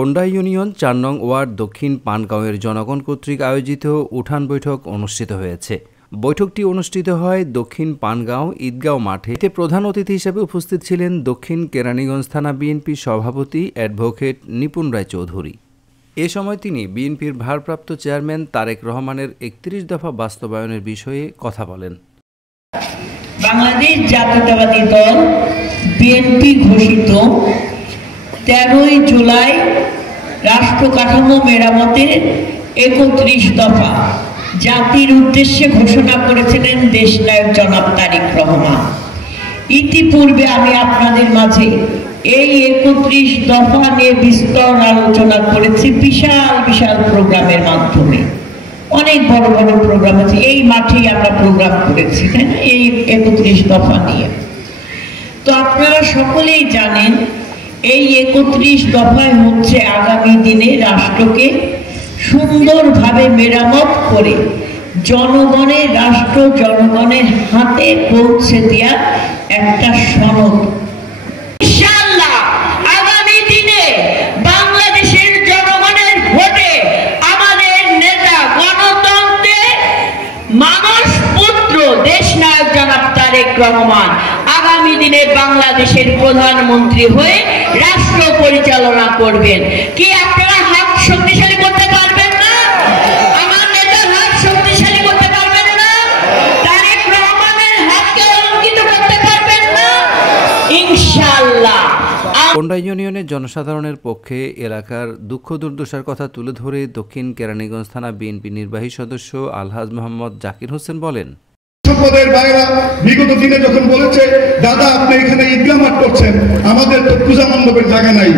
Konda union ৪ নং word দক্ষিণ পানগাঁওয়ের জনগণ কর্তৃক আয়োজিত উঠান বৈঠক অনুষ্ঠিত হয়েছে। বৈঠকটি অনুষ্ঠিত হয় দক্ষিণ পানগাঁও ঈদগাঁও মাঠে। এতে প্রধান অতিথি হিসেবে উপস্থিত ছিলেন দক্ষিণ কেরানীগঞ্জ থানা বিএনপির সভাপতি অ্যাডভোকেট নিপুণ রায় চৌধুরী। এ সময় তিনি বিএনপির ভারপ্রাপ্ত চেয়ারম্যান তারেক রহমানের ৩১ দফা বাস্তবায়নের বিষয়ে কথা বলেন। বাংলাদেশ জাতীয়তাবাদী দল বিএনপি ঘোষিত ১৩ই জুলাই রাষ্ট্র কাঠামো মেরামতের ৩১ দফা জাতির উদ্দেশ্যে ঘোষণা করেছিলেন দেশনায়ক জনাব তারেক রহমান। ইতিপূর্বে আমি আপনাদের মাঝে এই ৩১ দফা নিয়ে বিস্তর আলোচনা করেছি বিশাল বিশাল প্রোগ্রামের মাধ্যমে। অনেক বড় বড় প্রোগ্রাম আছে, এই মাঠেই আমরা প্রোগ্রাম করেছি, তাই না, এই ৩১ দফা নিয়ে। তো আপনারা সকলেই জানেন এই ৩১ দফায় হচ্ছে আগামী দিনে রাষ্ট্রকে সুন্দরভাবে মেরামত করে জনগণের রাষ্ট্র জনগণের হাতে পৌঁছে দেওয়ার একটা সনদ। ইনশাআল্লাহ আগামী দিনে বাংলাদেশের জনগণের ভোটে আমাদের নেতা গণতন্ত্রের মানুষ পুত্র দেশনায়ক জনাব তারেক রহমান আগামী দিনে বাংলাদেশের প্রধানমন্ত্রী হয়ে রাষ্ট্র পরিচালনা করবেন। কি আপনারা হাত শক্তিশালী করতে পারবেন না? আমার নেতার হাত শক্তিশালী করতে পারবেন না? তারেক রহমানের হাতকে অলঙ্কিত করতে পারবেন না? ইনশাআল্লাহ। কোন্ডা ইউনিয়নের জনসাধারণের পক্ষে এলাকার দুঃখ দুর্দশার কথা তুলে ধরে দক্ষিণ কেরানীগঞ্জ থানা বিএনপি নির্বাহী সদস্য আলহাজ মোহাম্মদ জাকির হোসেন বলেন, সম্পদের বাইরা বিগত দিনে যখন বলেছে দাদা আপনি এখানে ঈদগাহ মাঠ করছেন, আমাদের তো পূজা মণ্ডপের জায়গা নাই,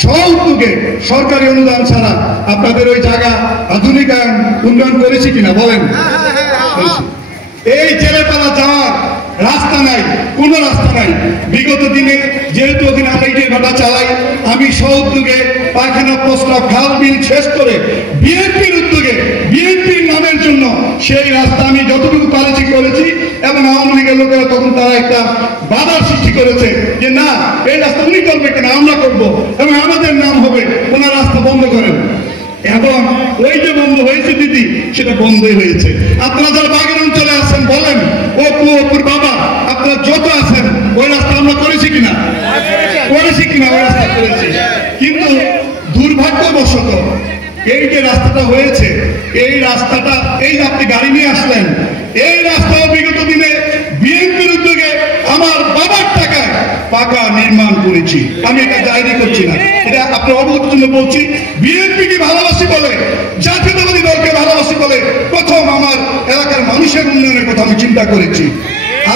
স্ব-উদ্যোগে সরকারি অনুদান ছাড়া আপনাদের ওই জায়গা আধুনিকায়ন উন্নয়ন করেছি কিনা বলেন? এই ছেলেপালা যাওয়ার রাস্তা নাই, কোনো রাস্তা নাই। বিগত দিনে যেহেতু ওখানে আমরা ইটের ভাটা চালাই, আমি স্ব-উদ্যোগে পায়খানা প্রস্তাব খাল বিল শেষ করে বিএনপির উদ্যোগে বিএনপির নামের জন্য সেই রাস্তা আমি যতটুকু পারেছি করেছি। এবং আওয়ামী লীগের লোকেরা তখন তারা একটা বাধার সৃষ্টি করেছে যে না এই রাস্তা উনি করবে কেন, আমরা করবো এবং আমাদের নাম হবে, ওনার রাস্তা বন্ধ করেন। এবং ওই যে বন্ধ হয়েছে দিদি, সেটা বন্ধই হয়েছে। আপনারা যারা বাগের অঞ্চলে আছেন বলেন, অপুর বাবা আপনারা যত আছেন ওই রাস্তা আমরা করেছি কিনা? করেছি কিনা? ওই রাস্তা করেছি। কিন্তু দুর্ভাগ্যবশত এই যে রাস্তাটা হয়েছে, এই রাস্তাটা এই আপনি গাড়ি নিয়ে আসলেন, এই রাস্তাও বিগত দিনে বিএনপির উদ্যোগে আমার বাবার টাকায় পাকা নির্মাণ করেছি। আমি এটা জাহিরি করছি না, এটা আপনার অবগতির জন্য বলছি। বিএনপিকে ভালোবাসি বলে, জাতীয়তাবাদী দলকে ভালোবাসি বলে প্রথম আমার এলাকার মানুষের উন্নয়নের কথা আমি চিন্তা করেছি।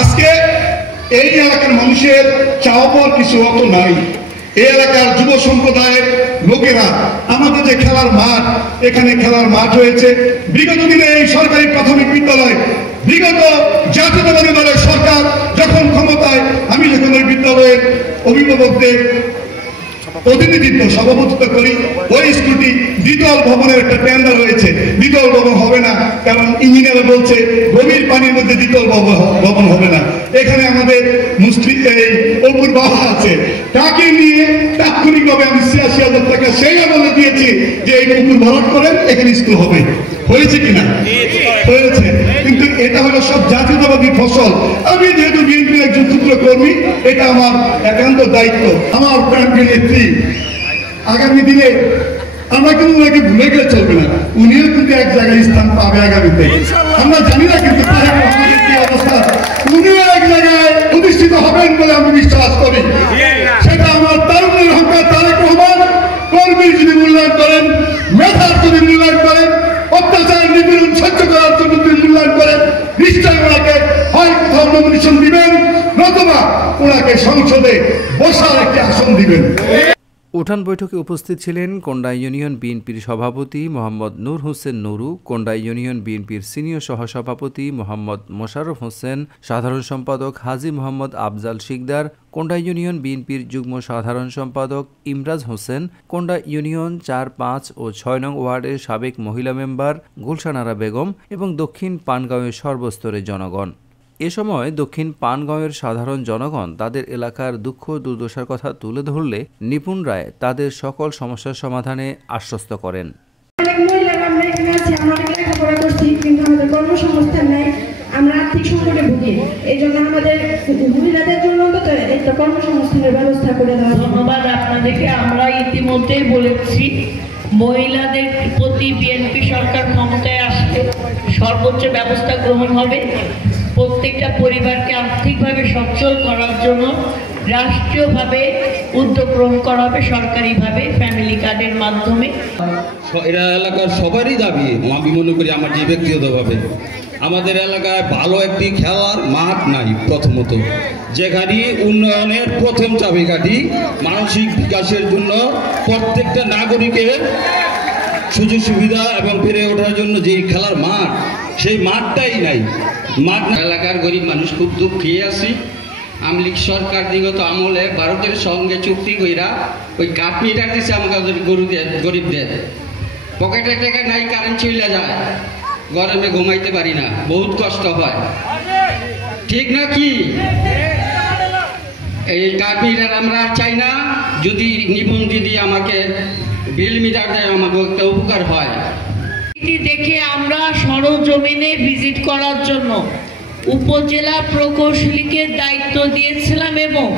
আজকে এই এলাকার মানুষের চাওয়া পাওয়ার কিছু অত নাই। এই এলাকার যুব সম্প্রদায়ের লোকেরা আমাদের যে খেলার মাঠ, এখানে খেলার মাঠ হয়েছে। বিগত দিনে এই সরকারি প্রাথমিক বিদ্যালয় বিগত জাতীয়তাবাদী দলের সরকার যখন ক্ষমতায়, আমি যখন ওই বিদ্যালয়ের অভিভাবকদের প্রতিনিধিত্ব সভাপতিত্ব করি, ওই স্কুলটি দ্বিতল ভবনের একটা টেন্ডার হয়েছে। দ্বিতল ভবন হবে না, কারণ ইঞ্জিনিয়ার বলছে গভীর পানির মধ্যে দ্বিতল ভবন হবে না। এখানে আমাদের মুসলিম এই অপুর বাবা আছে, তাকে নিয়ে তাৎক্ষণিকভাবে আমি ৮৬,০০০ টাকা সেই আমলে দিয়েছি যে এই পুকুর ভরাট করেন, এখানে স্কুল হবে। হয়েছে কিনা? হয়েছে। কিন্তু এটা হলো সব জাতীয়তাবাদী ফসল। আমি যেহেতু বিএনপির একজন ক্ষুদ্র কর্মী, এটা আমার একান্ত দায়িত্ব। আমার প্রাণপ্রিয় নেত্রী আগামী দিনে আমরা কিন্তু ওনাকে ভুলে গেলে চলবে না, উনিও কিন্তু এক জায়গায় স্থান পাবে আগামীতে। আমরা জানি না কিন্তু কি অবস্থা, উনিও এক জায়গায় প্রতিষ্ঠিত হবেন বলে আমি বিশ্বাস করি। সেটা আমার তারুণ্যের অহংকার তারেক রহমান কর্মীর যদি মূল্যায়ন করেন, মেধার যদি মূল্যায়ন করেন, অত্যাচার নিপীড়ন সহ্য করার জন্য যদি মূল্যায়ন করেন, নিশ্চয়ই ওনাকে হয় কোথাও নমিনেশন দিবেন, নতুবা ওনাকে সংসদে বসার একটি আসন দিবেন। উঠান বৈঠকে উপস্থিত ছিলেন কোন্ডা ইউনিয়ন বিএনপির সভাপতি মোহাম্মদ নূর হোসেন নুরু, কোন্ডা ইউনিয়ন বিএনপির সিনিয়র সহসভাপতি মোহাম্মদ মোশাররফ হোসেন, সাধারণ সম্পাদক হাজী মোহাম্মদ আফজাল শিকদার, কোন্ডা ইউনিয়ন বিএনপির যুগ্ম সাধারণ সম্পাদক ইমরাজ হোসেন, কোন্ডা ইউনিয়ন ৪, ৫ ও ৬ নং ওয়ার্ডের সাবেক মহিলা মেম্বার গুলশান আরা বেগম এবং দক্ষিণ পানগাঁওয়ের সর্বস্তরের জনগণ। এ সময় দক্ষিণ পানগাঁওয়ের সাধারণ জনগণ তাদের এলাকার দুঃখ দুর্দশার কথা তুলে ধরলে নিপুণ রায় তাদের সকল সমস্যার সমাধানে আশ্বস্ত করেন। কর্মসংস্থান নাই, আমরা আর্থিক সংকটে ভুগি, এই জন্য আমাদের মহিলাদের জন্য একটা কর্মসংস্থানের ব্যবস্থা করে দেওয়া। ধন্যবাদ আপনাদেরকে। আমরা ইতিমধ্যেই বলেছি মহিলাদের প্রতি বিএনপি সরকার ক্ষমতায় আসলে সর্বোচ্চ ব্যবস্থা গ্রহণ হবে। প্রত্যেকটা পরিবারকে আর্থিকভাবে সচ্ছল করার জন্য রাষ্ট্রীয়ভাবে উদ্যোগ গ্রহণ করা হবে, সরকারিভাবে ফ্যামিলি কার্ডের মাধ্যমে। এরা এলাকার সবারই দাবি, আমি মনে করি আমার যে ব্যক্তিগতভাবে আমাদের এলাকায় ভালো একটি খেলার মাঠ নাই। প্রথমত যেখানে উন্নয়নের প্রথম চাবিকাঠি মানসিক বিকাশের জন্য প্রত্যেকটা নাগরিকের সুযোগ সুবিধা এবং বেড়ে ওঠার জন্য যে খেলার মাঠ, সেই মাঠটাই নাই। মাঠ এলাকার গরিব মানুষ খুব দুঃখী আছি। আওয়ামী লীগ সরকার বিগত আমলে ভারতের সঙ্গে চুক্তি কইরা ওই কাঠ মিটার দিচ্ছে আমাদের গরিবদের। পকেটে টাকা নাই, কারেন্ট চলে যায়, গরমে ঘুমাইতে পারি না, বহুত কষ্ট হয়, ঠিক না কি? এই কাঠ মিটার আমরা চাই না। যদি নিপুণ দিদি আমাকে বিল মিটার দেয় আমাকে একটা উপকার হয়। দেখে আমরা সরজমিনে ভিজিট করার জন্য উপজেলা প্রকৌশলীকে দায়িত্ব দিয়েছিলাম এবং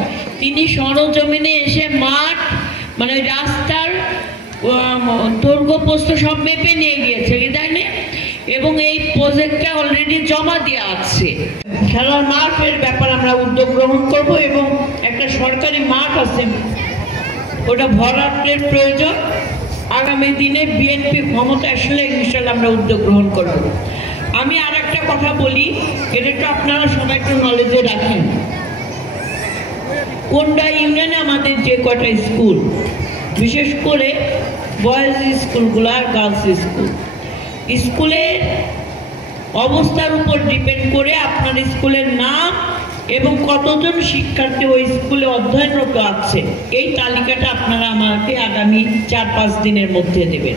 তিনি সরজমিনে এসে মাঠ মানে রাস্তার দৈর্ঘ্য প্রস্থ সব মেপে নিয়ে গিয়েছে, তাই না? এবং এই প্রজেক্টটা অলরেডি জমা দেওয়া আছে। খেলার মাঠের ব্যাপার আমরা উদ্যোগ গ্রহণ করব এবং একটা সরকারি মাঠ আছে, ওটা ভরাটের প্রয়োজন। আগামী দিনে বিএনপি ক্ষমতা আসলে ইনশাআল্লাহ আমরা উদ্যোগ গ্রহণ করব। আমি আর একটা কথা বলি, এটা তো আপনারা সবাই একটু নলেজে রাখেন। কোন্ডা ইউনিয়নে আমাদের যে কটা স্কুল, বিশেষ করে বয়েজ স্কুলগুলো আর গার্লস স্কুল, স্কুলের অবস্থার উপর ডিপেন্ড করে আপনার স্কুলের নাম এবং কতজন শিক্ষার্থী ওই স্কুলে অধ্যয়নরত আছে এই তালিকাটা আপনারা আমাকে আগামী 4-5 দিনের মধ্যে দেবেন।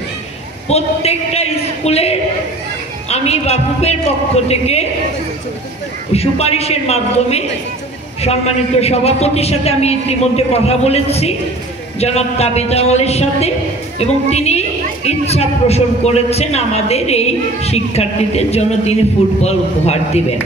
প্রত্যেকটা স্কুলের আমি বাফুফের পক্ষ থেকে সুপারিশের মাধ্যমে সম্মানিত সভাপতির সাথে আমি ইতিমধ্যে কথা বলেছি, জনাব তাবিদাওয়ালের সাথে, এবং তিনি ইচ্ছা পোষণ করেছেন আমাদের এই শিক্ষার্থীদের জন্য তিনি ফুটবল উপহার দিবেন।